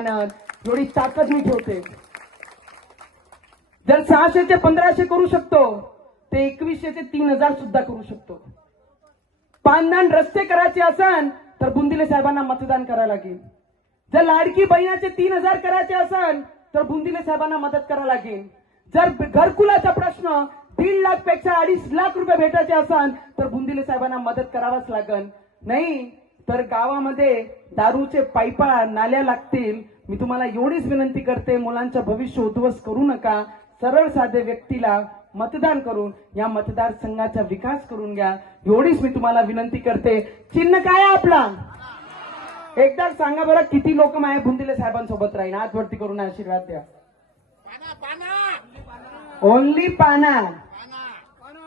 मेहनत एवढी ताकद मी ठेवते. जर सहाशे ते पंधराशे करू शकतो ते एकवीसशे ते तीन हजार सुद्धा करू शकतो. पानदान रस्ते करायचे असन तर बुंदिले साहेबांना मतदान करायला लागेल. जर लाडकी बहिणाचे तीन हजार करायचे असन तर बुंदिले साहेबांना मदत करायला लागेल. जर घरकुलाचा प्रश्न दीड लाखपेक्षा अडीच लाख रुपये भेटायचे असन तर बुंदिले साहेबांना मदत करावाच लागल नाही तर गावामध्ये दारूचे पाईपा नाल्या लागतील. मी तुम्हाला एवढीच विनंती करते मुलांचं भविष्य उद्ध्वस्त करू नका. सरळ साधे व्यक्तीला मतदान करून या मतदारसंघाचा विकास करून घ्या. एवढीच मी तुम्हाला विनंती करते. चिन्ह काय आपला? एकदा सांगा बरं किती लोक माझ्या बुंदिले साहेबांसोबत राहील हात वरती करून आशीर्वाद द्या. ओनली पाना.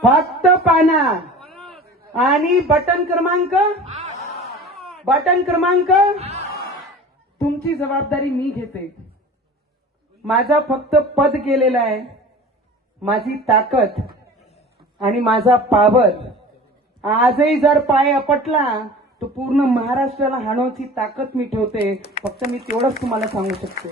फक्त पाना. आणि बटन क्रमांक? बटन क्रमांक? तुमची जबाबदारी मी घेते. माझा फक्त पद केलेला आहे. माझी ताकद आणि माझा पावर आजही जर पाय अपटला तर पूर्ण महाराष्ट्राला हाणवची ताकद मी ठेवते. फक्त मी तेवढंच तुम्हाला सांगू शकते.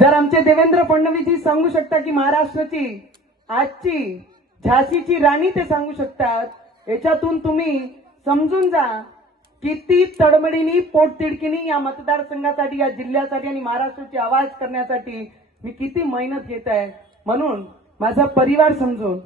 जर आमचे देवेंद्र फडणवीसजी सांगू शकता की महाराष्ट्राची आजची झाशीची राणी ते सांगू शकतात याच्यातून तुम्ही समजून जा किती तडमडीनी पोटतिडकीनी या मतदारसंघासाठी या जिल्ह्यासाठी आणि महाराष्ट्राची आवाज करण्यासाठी मी किती मेहनत घेत आहे. म्हणून माझा परिवार समजून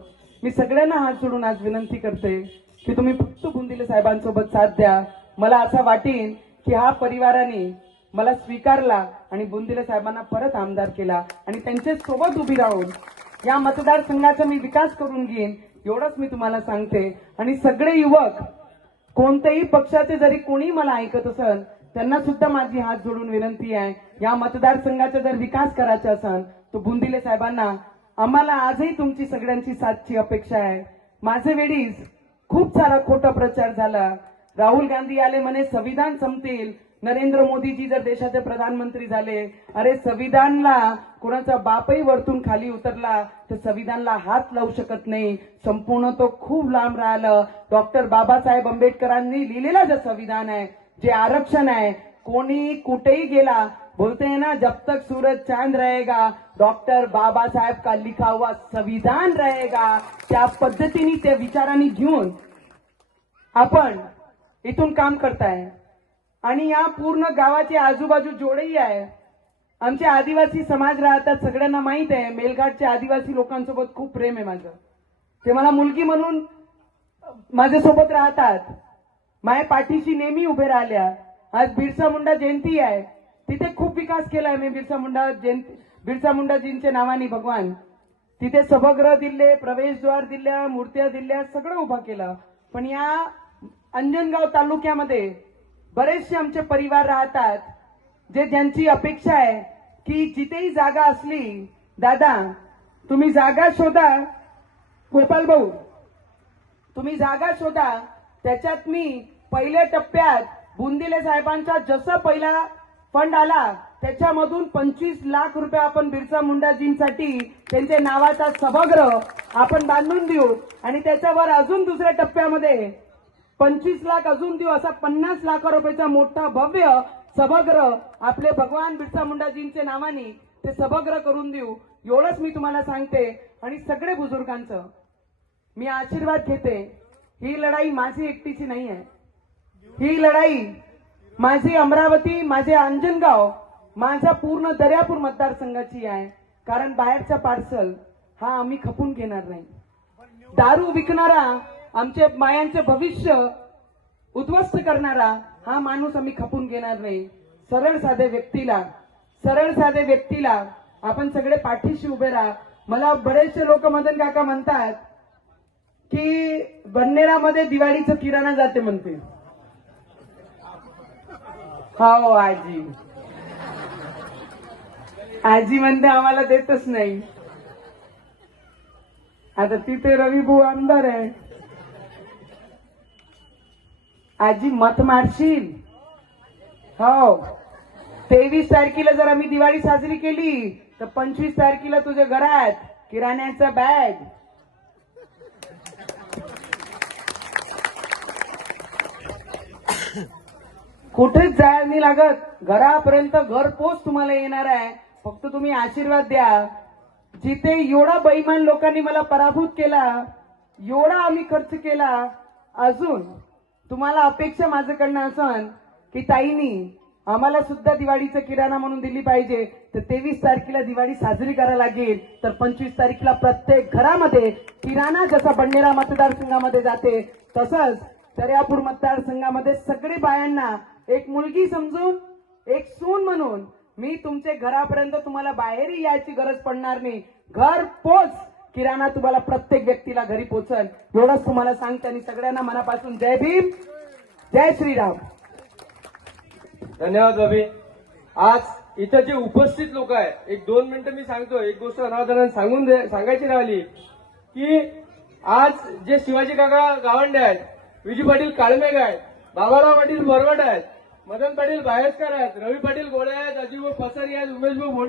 मी सगळ्यांना हात जोडून आज विनंती करते की तुम्ही फक्त बुंदिले साहेबांसोबत साथ द्या. मला असं वाटेन की हा परिवाराने मला स्वीकारला आणि बुंदिले साहेबांना परत आमदार केला आणि त्यांच्यासोबत उभी राहून या मतदारसंघाचा मी विकास करून घेईन एवढंच मी तुम्हाला सांगते. आणि सगळे युवक कोणत्याही पक्षाचे जरी कोणी मला ऐकत असेल त्यांना सुद्धा माझी हात जोडून विनंती आहे. या मतदारसंघाचा जर विकास करायचा असेल तर बुंदिले साहेबांना आम्हाला आजही तुमची सगळ्यांची साथची अपेक्षा आहे. माझे वेळीस खूप सारा खोटा प्रचार झाला. राहुल गांधी आले म्हणे संविधान संपतील. नरेंद्र मोदीजी जर देशाचे प्रधानमंत्री झाले अरे संविधानला कोणाचा बापही वरतून खाली उतरला तर संविधानला हात लावू शकत नाही. संपूर्ण तो खूप लांब राहिलं. डॉक्टर बाबासाहेब आंबेडकरांनी लिहिलेलं जे संविधान आहे जे आरक्षण आहे कोणी कुठेही गेला बोलते हैं ना जब तक सूरज चांद रहेगा डॉक्टर बाबासाहेब का लिखा हुआ संविधान रहेगा. त्या पद्धतीने त्या विचारांनी घेऊन आपण इथून काम करताय. आणि या पूर्ण गावाचे आजूबाजू जोडही आहे. आमचे आदिवासी समाज राहतात सगळ्यांना माहीत आहे. मेलघाटच्या आदिवासी लोकांसोबत खूप प्रेम आहे माझं. ते मला मुलगी म्हणून माझ्यासोबत राहतात. माय पाठीशी नेहमी उभे राहिल्या. आज बिरसा मुंडा जयंती आहे. तिथे खूप विकास केलाय मी बिरसा मुंडा जयंती बिरसा मुंडाजींच्या नावाने भगवान. तिथे सभागृह दिले प्रवेशद्वार दिल्या मूर्त्या दिल्या सगळं उभं केलं. पण या अंजनगाव तालुक्यामध्ये बरेचसे आमचे परिवार राहतात जे ज्यांची अपेक्षा आहे की जिथेही जागा असली दादा तुम्ही जागा शोधा गोपाल भाऊ. तुम्ही जागा शोधा. त्याच्यात मी पहिल्या टप्प्यात बुंदिले साहेबांचा जसं पहिला फंड आला त्याच्यामधून पंचवीस लाख रुपये आपण बिरसा मुंडाजींसाठी त्यांच्या नावाचा सभागृह आपण बांधून देऊ आणि त्याच्यावर अजून दुसऱ्या टप्प्यामध्ये पंचवीस लाख अजून देऊ असा पन्नास लाख रुपयाचा मोठा भव्य सभागृह आपले भगवान बिरसा मुंडाजींच्या नावाने ते सभागृह करून देऊ. एवढंच मी तुम्हाला सांगते. आणि सगळे बुजुर्गांचं मी आशीर्वाद घेते. ही लढाई माझी एकटीची नाही आहे. ही लढाई माझी अमरावती माझे अंजनगाव माझा पूर्ण दर्यापूर मतदारसंघाची आहे. कारण बाहेरचा पार्सल हा आम्ही खपून घेणार नाही. दारू विकणारा आमचे मायांचे भविष्य उद्ध्वस्त करणारा हा माणूस आम्ही खपून घेणार नाही. सरळ साधे व्यक्तीला सरळ साधे व्यक्तीला आपण सगळे पाठीशी उभे राहा. मला बरेचसे लोक मदन काका म्हणतात की बन्नेरामध्ये दिवाळीचं किराणा जाते म्हणते. हो आजी. आजी म्हणते आम्हाला देतच नाही. आता तिथे रवी भाऊ आमदार आहे. आजी मत मारशील? हो. तेवीस तारखेला जर आम्ही दिवाळी साजरी केली तर पंचवीस तारखेला तुझ्या घरात किराण्याचा बॅग कुठेच जायला नाही लागत. घरापर्यंत घरपोच तुम्हाला येणार आहे. फक्त तुम्ही आशीर्वाद द्या. जिथे एवढा बैमान लोकांनी मला पराभूत केला एवढा आम्ही खर्च केला अजून तुम्हाला अपेक्षा माझ्याकडनं असन की ताईनी आम्हाला सुद्धा दिवाळीचं किराणा म्हणून दिली पाहिजे तर तेवीस तारखेला दिवाळी साजरी करायला लागेल. तर पंचवीस तारखेला प्रत्येक घरामध्ये किराणा जसा बंडेरा मतदारसंघामध्ये जाते तसंच दर्यापूर मतदारसंघामध्ये सगळे बायांना एक मुलगी समजून एक सून म्हणून मी तुमचे घरापर्यंत तुम्हाला बाहेरही यायची गरज पडणार नाही. घर पोच! किराणा तुम्हाला प्रत्येक व्यक्तीला घरी पोचल. एवढंच तुम्हाला सांगते आणि सगळ्यांना मनापासून जय भीम जय श्रीराम. धन्यवाद भाभी. आज इथं जे उपस्थित लोक आहेत एक दोन मिनिटं मी सांगतो एक गोष्ट अनावधानाने सांगून दे- सांगायची राहिली की आज जे शिवाजी काका गावंडे आहेत विजय पाटील काळमेघ आहेत बाबाराव पाटील बरवट आहेत मदन पाटील बायसकर आहेत रवी पाटील गोळे आहेत अजितभाऊ पसारी आहेत उमेशभाऊ